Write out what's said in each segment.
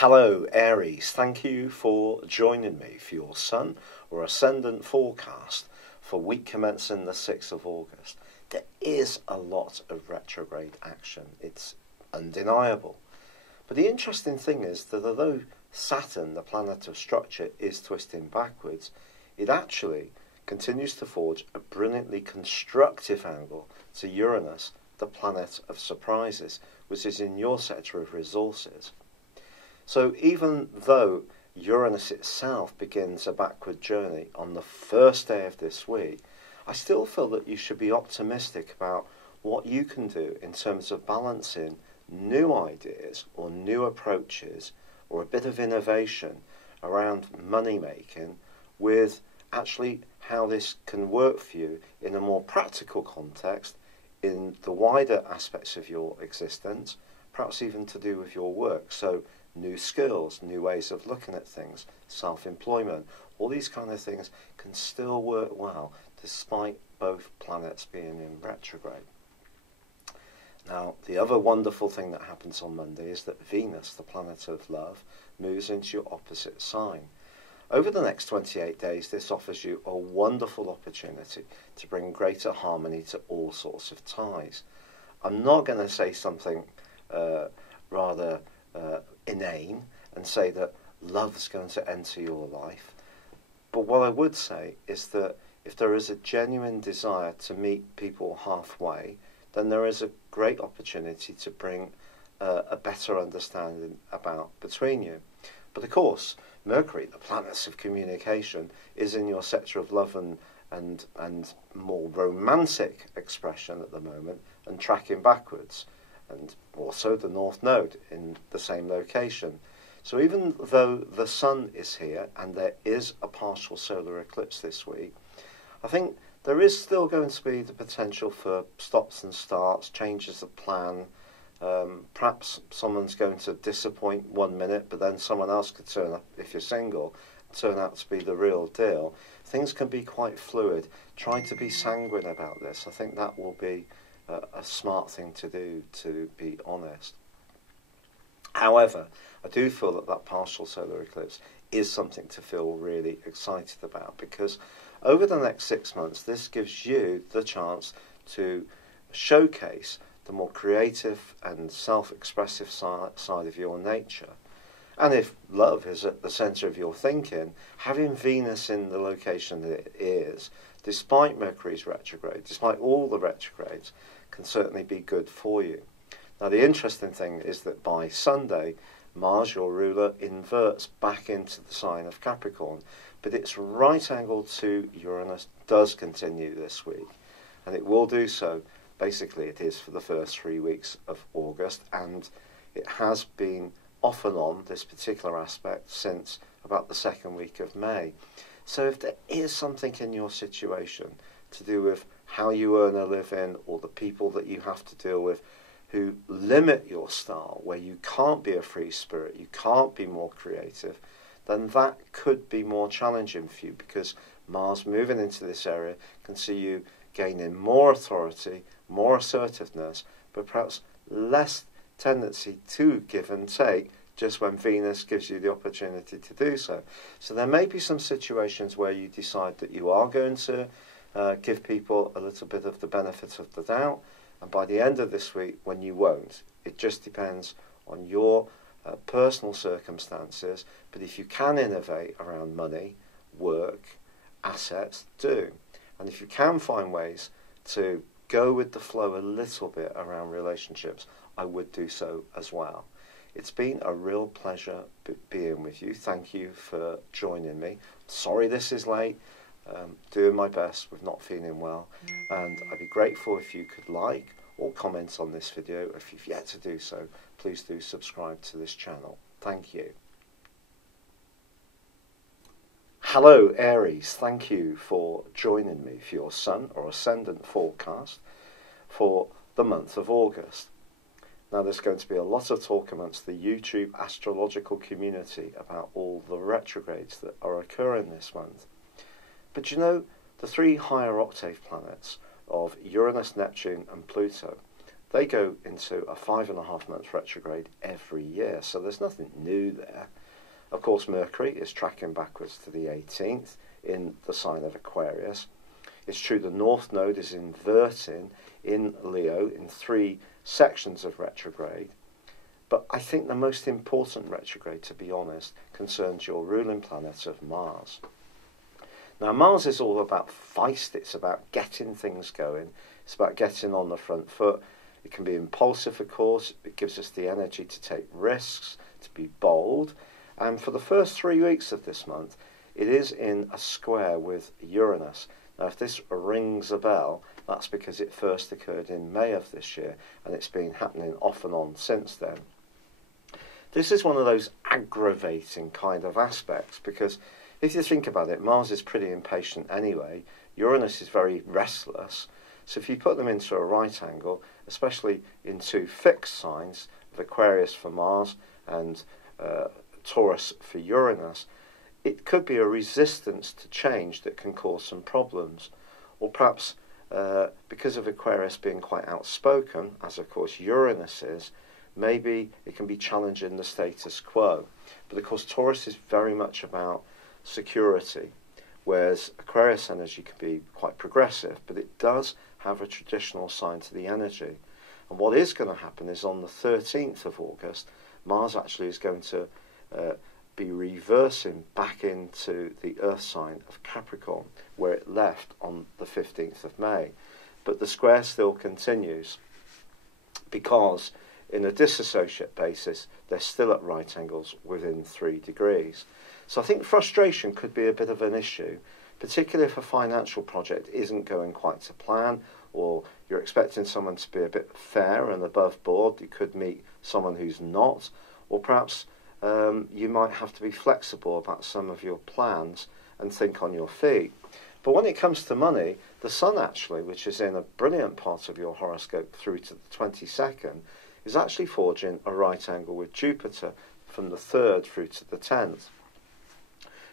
Hello Aries, thank you for joining me for your Sun or Ascendant forecast for week commencing the 6th of August. There is a lot of retrograde action, it's undeniable. But the interesting thing is that although Saturn, the planet of structure, is twisting backwards, it actually continues to forge a brilliantly constructive angle to Uranus, the planet of surprises, which is in your sector of resources. So even though Uranus itself begins a backward journey on the first day of this week, I still feel that you should be optimistic about what you can do in terms of balancing new ideas or new approaches or a bit of innovation around money making with actually how this can work for you in a more practical context in the wider aspects of your existence, perhaps even to do with your work. So new skills, new ways of looking at things, self-employment, all these kind of things can still work well despite both planets being in retrograde. Now, the other wonderful thing that happens on Monday is that Venus, the planet of love, moves into your opposite sign. Over the next 28 days, this offers you a wonderful opportunity to bring greater harmony to all sorts of ties. I'm not going to say something rather inane and say that love's going to enter your life. But what I would say is that if there is a genuine desire to meet people halfway, then there is a great opportunity to bring a better understanding about between you. But of course, Mercury, the planet of communication, is in your sector of love and more romantic expression at the moment and tracking backwards. And also the North Node in the same location. So even though the Sun is here and there is a partial solar eclipse this week, I think there is still going to be the potential for stops and starts, changes of plan. Perhaps someone's going to disappoint 1 minute, but then someone else could turn up, if you're single, turn out to be the real deal. Things can be quite fluid. Try to be sanguine about this. I think that will be a smart thing to do, to be honest. However, I do feel that that partial solar eclipse is something to feel really excited about, because over the next 6 months, this gives you the chance to showcase the more creative and self-expressive side of your nature. And if love is at the centre of your thinking, having Venus in the location that it is, despite Mercury's retrograde, despite all the retrogrades, can certainly be good for you. Now, the interesting thing is that by Sunday, Mars, your ruler, inverts back into the sign of Capricorn, but its right angle to Uranus does continue this week, and it will do so. Basically, it is for the first 3 weeks of August, and it has been off and on, this particular aspect, since about the second week of May. So if there is something in your situation to do with how you earn a living or the people that you have to deal with who limit your style, where you can't be a free spirit, you can't be more creative, then that could be more challenging for you, because Mars moving into this area can see you gaining more authority, more assertiveness, but perhaps less tendency to give and take just when Venus gives you the opportunity to do so. So there may be some situations where you decide that you are going to give people a little bit of the benefit of the doubt, and by the end of this week, when you won't, it just depends on your personal circumstances. But if you can innovate around money, work, assets, do. And if you can find ways to go with the flow a little bit around relationships, I would do so as well. It's been a real pleasure being with you. Thank you for joining me. Sorry this is late. Doing my best with not feeling well, and I'd be grateful if you could like or comment on this video. If you've yet to do so, please do subscribe to this channel. Thank you. Hello Aries, thank you for joining me for your Sun or Ascendant forecast for the month of August. Now, there's going to be a lot of talk amongst the YouTube astrological community about all the retrogrades that are occurring this month. But you know, the 3 higher octave planets of Uranus, Neptune and Pluto they go into a 5.5-month retrograde every year, so there's nothing new there. Of course, Mercury is tracking backwards to the 18th in the sign of Aquarius. It's true the North Node is inverting in Leo in 3 sections of retrograde, but I think the most important retrograde, to be honest, concerns your ruling planet of Mars. Now, Mars is all about feist. It's about getting things going. It's about getting on the front foot. It can be impulsive, of course. It gives us the energy to take risks, to be bold. And for the first 3 weeks of this month, it is in a square with Uranus. Now, if this rings a bell, that's because it first occurred in May of this year, and it's been happening off and on since then. This is one of those aggravating kind of aspects, because if you think about it, Mars is pretty impatient anyway. Uranus is very restless. So if you put them into a right angle, especially in 2 fixed signs, of Aquarius for Mars and Taurus for Uranus, it could be a resistance to change that can cause some problems. Or perhaps because of Aquarius being quite outspoken, as of course Uranus is, maybe it can be challenging the status quo. But of course Taurus is very much about security, whereas Aquarius energy can be quite progressive, but it does have a traditional side to the energy. And what is going to happen is on the 13th of August, Mars actually is going to be reversing back into the Earth sign of Capricorn, where it left on the 15th of May. But the square still continues, because in a disassociate basis, they're still at right angles within 3 degrees. So I think frustration could be a bit of an issue, particularly if a financial project isn't going quite to plan, or you're expecting someone to be a bit fair and above board. You could meet someone who's not, or perhaps you might have to be flexible about some of your plans and think on your feet. But when it comes to money, the Sun actually, which is in a brilliant part of your horoscope through to the 22nd, is actually forging a right angle with Jupiter from the 3rd through to the 10th.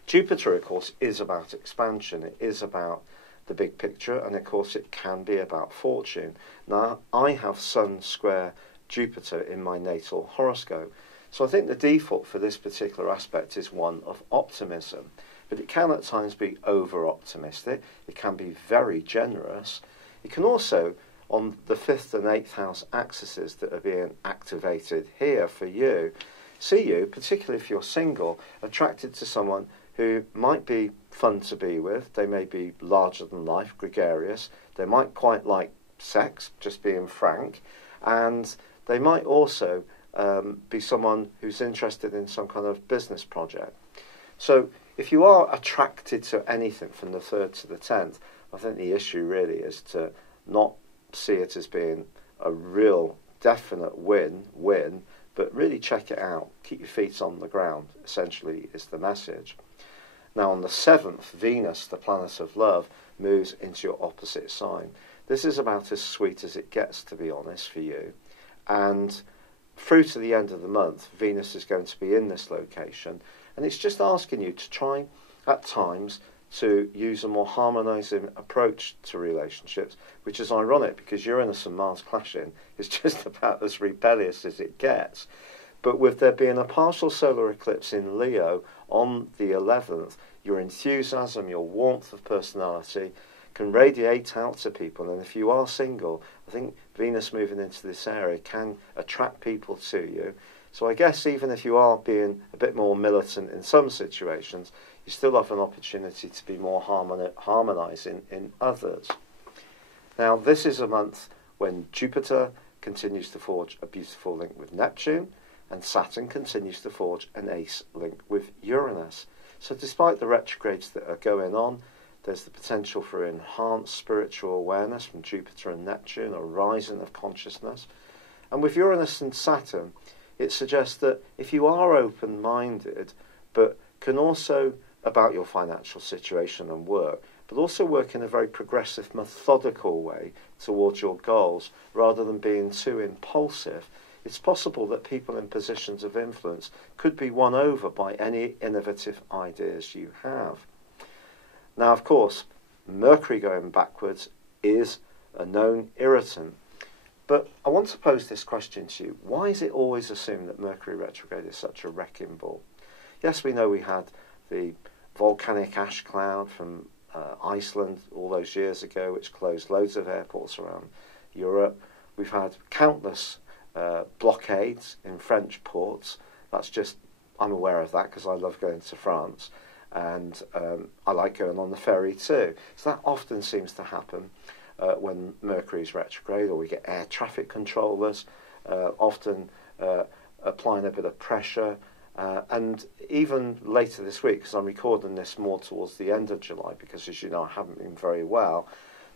Jupiter, of course, is about expansion. It is about the big picture, and of course it can be about fortune. Now, I have Sun square Jupiter in my natal horoscope, so I think the default for this particular aspect is one of optimism. But it can at times be over-optimistic. It can be very generous. It can also, on the 5th and 8th house axes that are being activated here for you, see you, particularly if you're single, attracted to someone who might be fun to be with. They may be larger than life, gregarious. They might quite like sex, just being frank. And they might also be someone who's interested in some kind of business project. So if you are attracted to anything from the 3rd to the 10th, I think the issue really is to not see it as being a real definite win, but really check it out. Keep your feet on the ground, essentially, is the message. Now, on the 7th, Venus, the planet of love, moves into your opposite sign. This is about as sweet as it gets, to be honest, for you. And through to the end of the month, Venus is going to be in this location. And it's just asking you to try, at times, to use a more harmonising approach to relationships, which is ironic because Uranus and Mars clashing is just about as rebellious as it gets. But with there being a partial solar eclipse in Leo on the 11th, your enthusiasm, your warmth of personality can radiate out to people. And if you are single, I think Venus moving into this area can attract people to you. So I guess even if you are being a bit more militant in some situations, you still have an opportunity to be more harmonising in others. Now, this is a month when Jupiter continues to forge a beautiful link with Neptune, and Saturn continues to forge an ace link with Uranus. So despite the retrogrades that are going on, there's the potential for enhanced spiritual awareness from Jupiter and Neptune, a rising of consciousness. And with Uranus and Saturn, it suggests that if you are open-minded, but can also, about your financial situation and work, but also work in a very progressive, methodical way towards your goals, rather than being too impulsive, it's possible that people in positions of influence could be won over by any innovative ideas you have. Now, of course, Mercury going backwards is a known irritant. But I want to pose this question to you. Why is it always assumed that Mercury retrograde is such a wrecking ball? Yes, we know we had the volcanic ash cloud from Iceland all those years ago, which closed loads of airports around Europe. We've had countless blockades in French ports. That's just, I'm aware of that because I love going to France, and I like going on the ferry too. So that often seems to happen when Mercury's retrograde, or we get air traffic controllers often applying a bit of pressure. And even later this week, because I'm recording this more towards the end of July, because as you know I haven't been very well,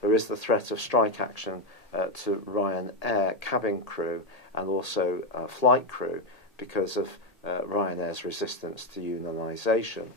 there is the threat of strike action to Ryanair cabin crew and also flight crew because of Ryanair's resistance to unionisation.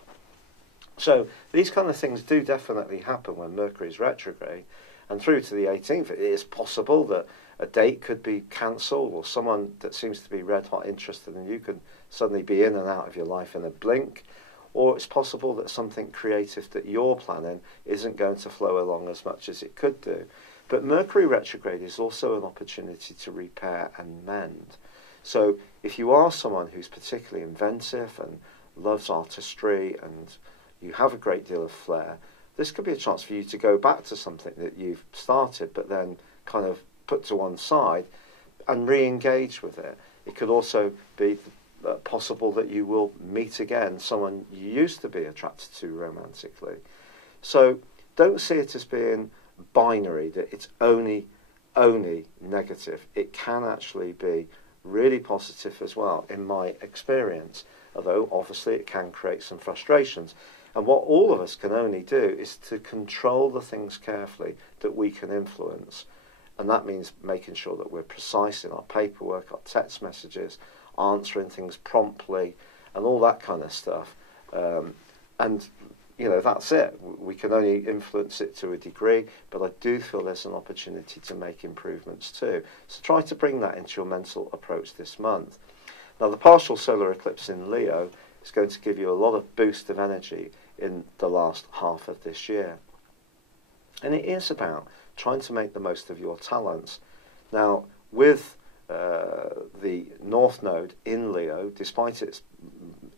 So these kind of things do definitely happen when Mercury is retrograde, and through to the 18th it is possible that a date could be cancelled, or someone that seems to be red hot interested in you could suddenly be in and out of your life in a blink, or it's possible that something creative that you're planning isn't going to flow along as much as it could do. But Mercury retrograde is also an opportunity to repair and mend. So if you are someone who's particularly inventive and loves artistry and you have a great deal of flair, this could be a chance for you to go back to something that you've started but then kind of put to one side and re-engage with it. It could also be possible that you will meet again someone you used to be attracted to romantically. So don't see it as being binary, that it's only negative. It can actually be really positive as well, in my experience, although obviously it can create some frustrations. And what all of us can only do is to control the things carefully that we can influence. And that means making sure that we're precise in our paperwork, our text messages, answering things promptly, and all that kind of stuff. And, you know, that's it. We can only influence it to a degree, but I do feel there's an opportunity to make improvements too. So try to bring that into your mental approach this month. Now, the partial solar eclipse in Leo is going to give you a lot of boost of energy in the last half of this year. And it is about trying to make the most of your talents. Now, with the North Node in Leo, despite its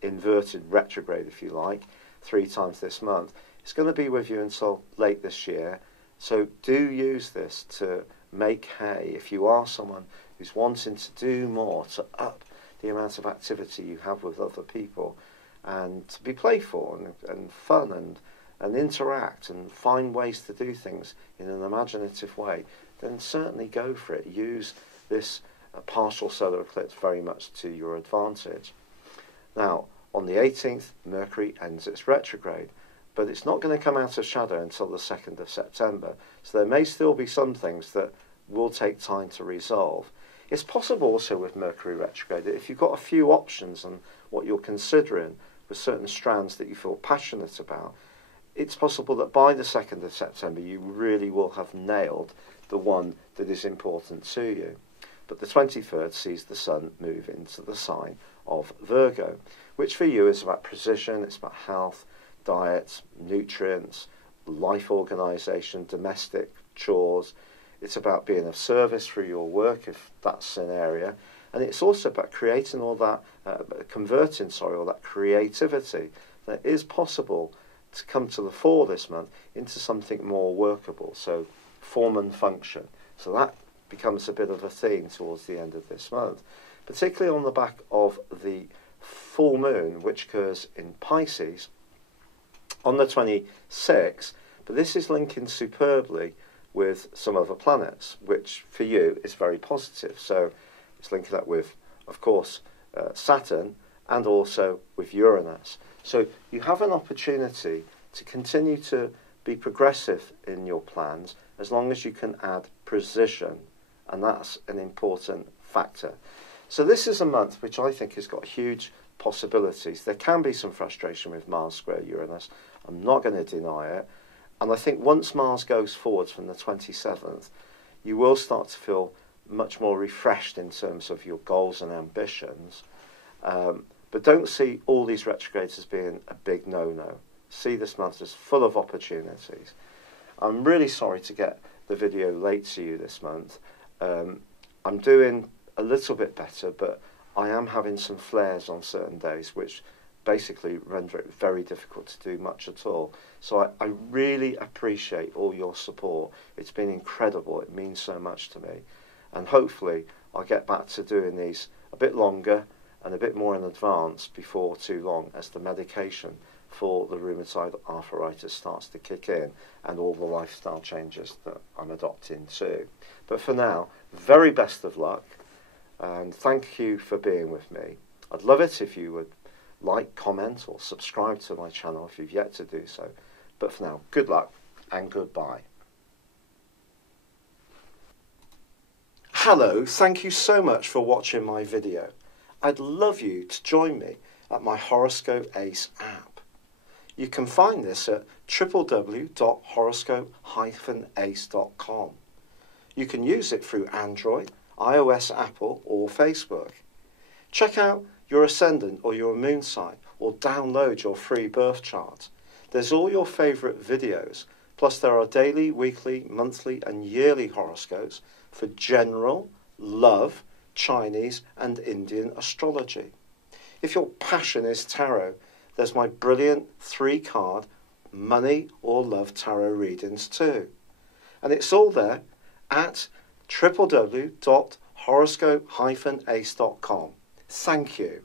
inverted retrograde, if you like, 3 times this month, it's going to be with you until late this year. So do use this to make hay. If you are someone who's wanting to do more, to up the amount of activity you have with other people, and to be playful and fun and interact and find ways to do things in an imaginative way, then certainly go for it. Use this partial solar eclipse very much to your advantage. Now, on the 18th, Mercury ends its retrograde, but it's not going to come out of shadow until the 2nd of September, so there may still be some things that will take time to resolve. It's possible also with Mercury retrograde that if you've got a few options on what you're considering with certain strands that you feel passionate about, it's possible that by the 2nd of September you really will have nailed the one that is important to you. But the 23rd sees the Sun move into the sign of Virgo, which for you is about precision, it's about health, diet, nutrients, life organisation, domestic chores. It's about being of service through your work, if that's an area. And it's also about creating all that, converting all that creativity that is possible to come to the fore this month into something more workable. So form and function. So that becomes a bit of a theme towards the end of this month, particularly on the back of the full moon, which occurs in Pisces on the 26th. But this is linking superbly with some other planets, which for you is very positive. So it's linking up with, of course, Saturn and also with Uranus. So you have an opportunity to continue to be progressive in your plans as long as you can add precision, and that's an important factor. So this is a month which I think has got huge possibilities. There can be some frustration with Mars square Uranus. I'm not going to deny it. And I think once Mars goes forwards from the 27th, you will start to feel much more refreshed in terms of your goals and ambitions. But don't see all these retrogrades as being a big no-no. See this month as full of opportunities. I'm really sorry to get the video late to you this month. I'm doing a little bit better, but I am having some flares on certain days, which basically render it very difficult to do much at all. So I really appreciate all your support. It's been incredible. It means so much to me. And hopefully I'll get back to doing these a bit longer and a bit more in advance before too long, as the medication for the rheumatoid arthritis starts to kick in and all the lifestyle changes that I'm adopting too. But for now, very best of luck, and thank you for being with me. I'd love it if you would like, comment or subscribe to my channel if you've yet to do so. But for now, good luck and goodbye. Hello, thank you so much for watching my video. I'd love you to join me at my Horoscope Ace app. You can find this at www.horoscope-ace.com. You can use it through Android, iOS, Apple or Facebook. Check out your ascendant or your moon sign, or download your free birth chart. There's all your favourite videos, plus there are daily, weekly, monthly and yearly horoscopes for general, love, Chinese and Indian astrology. If your passion is tarot, there's my brilliant 3-card money or love tarot readings too. And it's all there at www.horoscope-ace.com. Thank you.